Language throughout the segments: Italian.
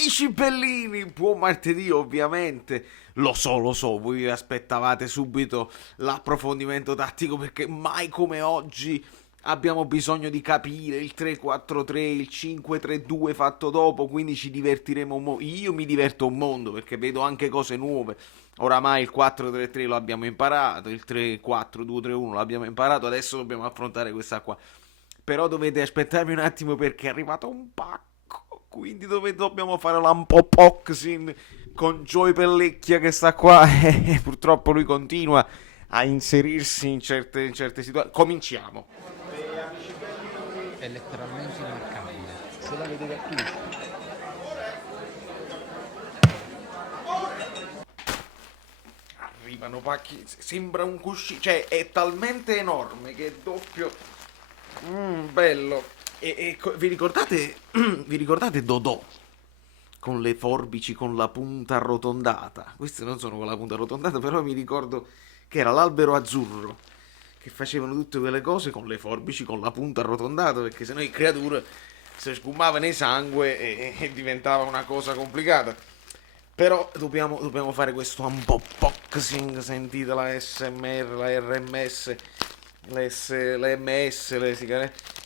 Amici bellini, buon martedì ovviamente. Lo so, voi vi aspettavate subito l'approfondimento tattico perché mai come oggi abbiamo bisogno di capire il 3-4-3, il 5-3-2 fatto dopo, quindi ci divertiremo io mi diverto un mondo perché vedo anche cose nuove. Oramai il 4-3-3 lo abbiamo imparato, il 3-4-2-3-1 l'abbiamo imparato, adesso dobbiamo affrontare questa qua. Però dovete aspettarmi un attimo perché è arrivato un pacco. Quindi dobbiamo fare l'unboxing con Joy Pellecchia che sta qua. E purtroppo lui continua a inserirsi in certe situazioni. Cominciamo. È letteralmente immarcabile. Se la vedete qui. Arrivano pacchi. Sembra un cuscino. Cioè, è talmente enorme che è doppio. Bello. Vi ricordate? Vi ricordate Dodò? Con le forbici con la punta arrotondata. Queste non sono con la punta arrotondata, però mi ricordo che era l'albero azzurro. Che facevano tutte quelle cose con le forbici con la punta arrotondata, perché sennò le creature si sgumavano nei sangue e diventava una cosa complicata. Però dobbiamo fare questo unboxing, sentite la SMR, la RMS, la MS, le sigarette.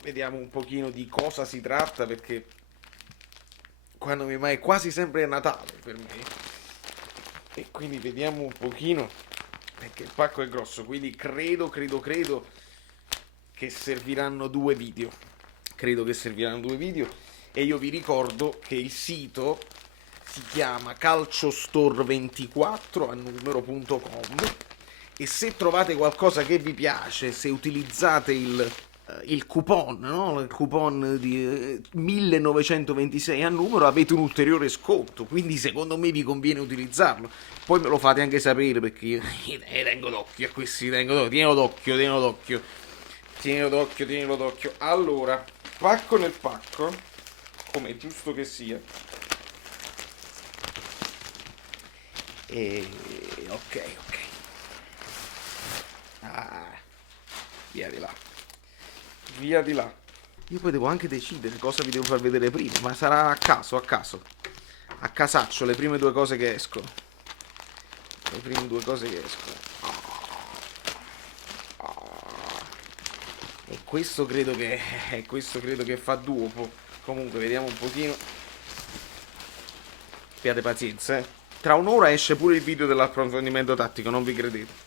Vediamo un pochino di cosa si tratta perché quando mi mai è quasi sempre Natale per me. E quindi vediamo un pochino perché il pacco è grosso, quindi credo che serviranno due video. Credo che serviranno due video e io vi ricordo che il sito si chiama calciostore24 a numero.com e se trovate qualcosa che vi piace, se utilizzate il coupon, no? Il coupon di 1926 a numero avete un ulteriore sconto, quindi secondo me vi conviene utilizzarlo. Poi me lo fate anche sapere perché io tengo d'occhio a questi, tengo d'occhio, tienilo d'occhio. Allora, pacco nel pacco, come è giusto che sia. E ok. Ah, via di là. Via di là. Io poi devo anche decidere cosa vi devo far vedere prima, ma sarà a caso, a caso. A casaccio le prime due cose che escono. Le prime due cose che escono. E questo credo che fa dopo. Comunque vediamo un pochino. Abbiate pazienza, eh. Tra un'ora esce pure il video dell'approfondimento tattico, non vi credete.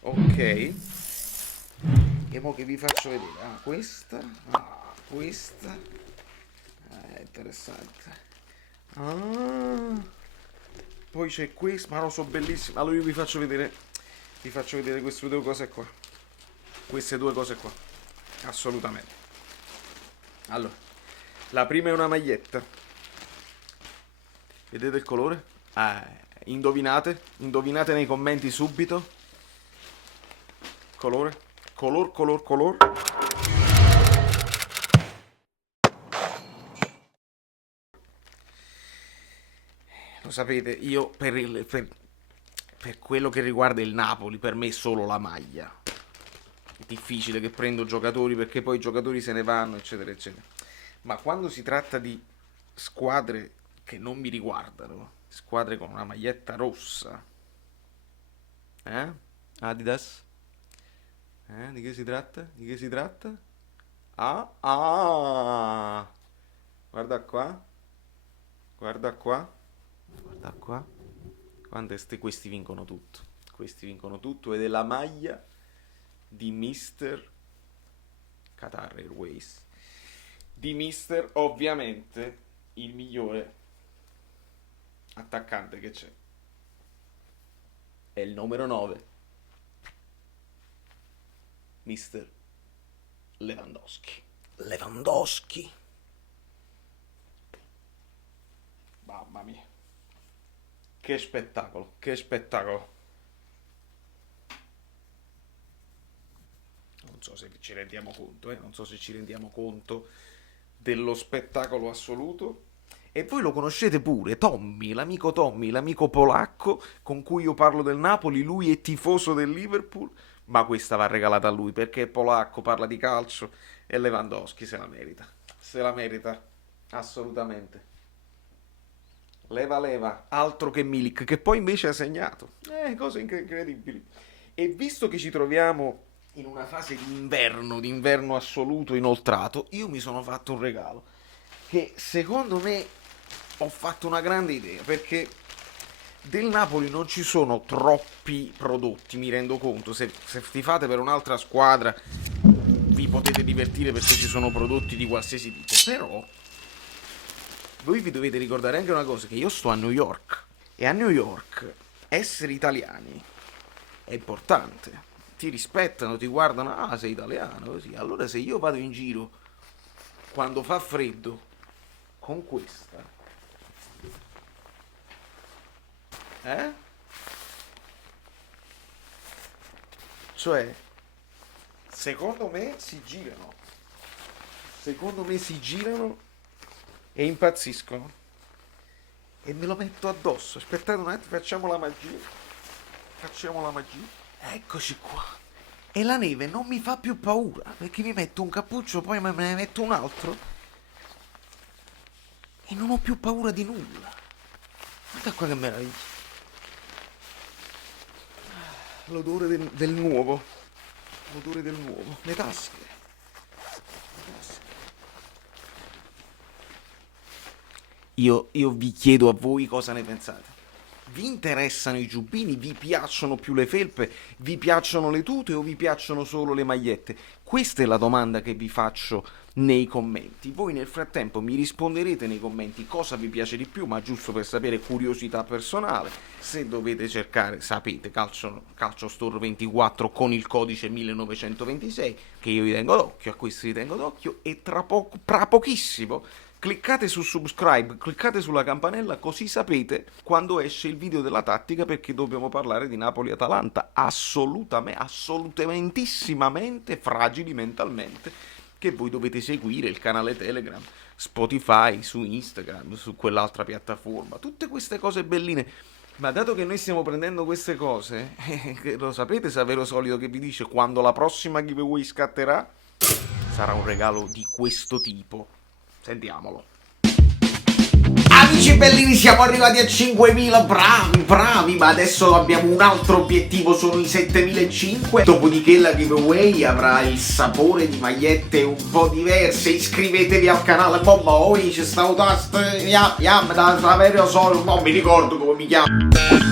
Ok. E mo che vi faccio vedere? Questa. È interessante. Ah, poi c'è questo, ma no, sono bellissime. Allora io vi faccio vedere queste due cose qua. Queste due cose qua. Assolutamente. Allora, la prima è una maglietta. Vedete il colore? Indovinate nei commenti subito. Colore? Color. Lo sapete, io per quello che riguarda il Napoli, per me è solo la maglia. È difficile che prendo giocatori perché poi i giocatori se ne vanno, eccetera, eccetera. Ma quando si tratta di squadre che non mi riguardano, squadre con una maglietta rossa, eh? Adidas? Di che si tratta? Di che si tratta? Ah! Guarda qua, guarda qua, guarda qua. Questi vincono tutto. Questi vincono tutto ed è la maglia di Mister Qatar Airways. Di Mister, ovviamente, il migliore attaccante che c'è. È il numero 9, Mister Lewandowski. Lewandowski. Mamma mia. Che spettacolo, che spettacolo. Non so se ci rendiamo conto, non so se ci rendiamo conto dello spettacolo assoluto. E voi lo conoscete pure, Tommy, l'amico polacco con cui io parlo del Napoli, lui è tifoso del Liverpool, ma questa va regalata a lui perché è polacco, parla di calcio e Lewandowski se la merita, assolutamente. Leva, altro che Milik, che poi invece ha segnato. Cose incredibili. E visto che ci troviamo in una fase di inverno assoluto, inoltrato, io mi sono fatto un regalo. Che secondo me ho fatto una grande idea, perché del Napoli non ci sono troppi prodotti, mi rendo conto. Se ti fate per un'altra squadra vi potete divertire perché ci sono prodotti di qualsiasi tipo, però voi vi dovete ricordare anche una cosa, che io sto a New York e a New York essere italiani è importante. Ti rispettano, ti guardano, ah, sei italiano, così. Allora se io vado in giro quando fa freddo con questa, cioè, secondo me si girano. Secondo me si girano e impazziscono. E me lo metto addosso. Aspettate un attimo, facciamo la magia. Facciamo la magia. Eccoci qua. E la neve non mi fa più paura, perché mi metto un cappuccio, poi me ne metto un altro. E non ho più paura di nulla. Guarda qua che meraviglia. L'odore del nuovo. L'odore del nuovo. Le tasche. Io vi chiedo a voi cosa ne pensate. Vi interessano i giubbini? Vi piacciono più le felpe? Vi piacciono le tute o vi piacciono solo le magliette? Questa è la domanda che vi faccio nei commenti. Voi nel frattempo mi risponderete nei commenti cosa vi piace di più, ma giusto per sapere, curiosità personale. Se dovete cercare, sapete, Calcio Store 24 con il codice 1926, che io vi tengo d'occhio, a questo vi tengo d'occhio, e tra pochissimo cliccate su subscribe, cliccate sulla campanella, così sapete quando esce il video della tattica, perché dobbiamo parlare di Napoli-Atalanta, assolutamentissimamente fragili mentalmente, che voi dovete seguire il canale Telegram, Spotify, su Instagram, su quell'altra piattaforma, tutte queste cose belline. Ma dato che noi stiamo prendendo queste cose, lo sapete Savero Solito che vi dice quando la prossima giveaway scatterà? Sarà un regalo di questo tipo. Sentiamolo. Amici bellini, siamo arrivati a 5.000, bravi, ma adesso abbiamo un altro obiettivo, sono i 7.500. Dopodiché la giveaway avrà il sapore di magliette un po' diverse. Iscrivetevi al canale, c'è stato da Saverio Solito, non mi ricordo come mi chiamo.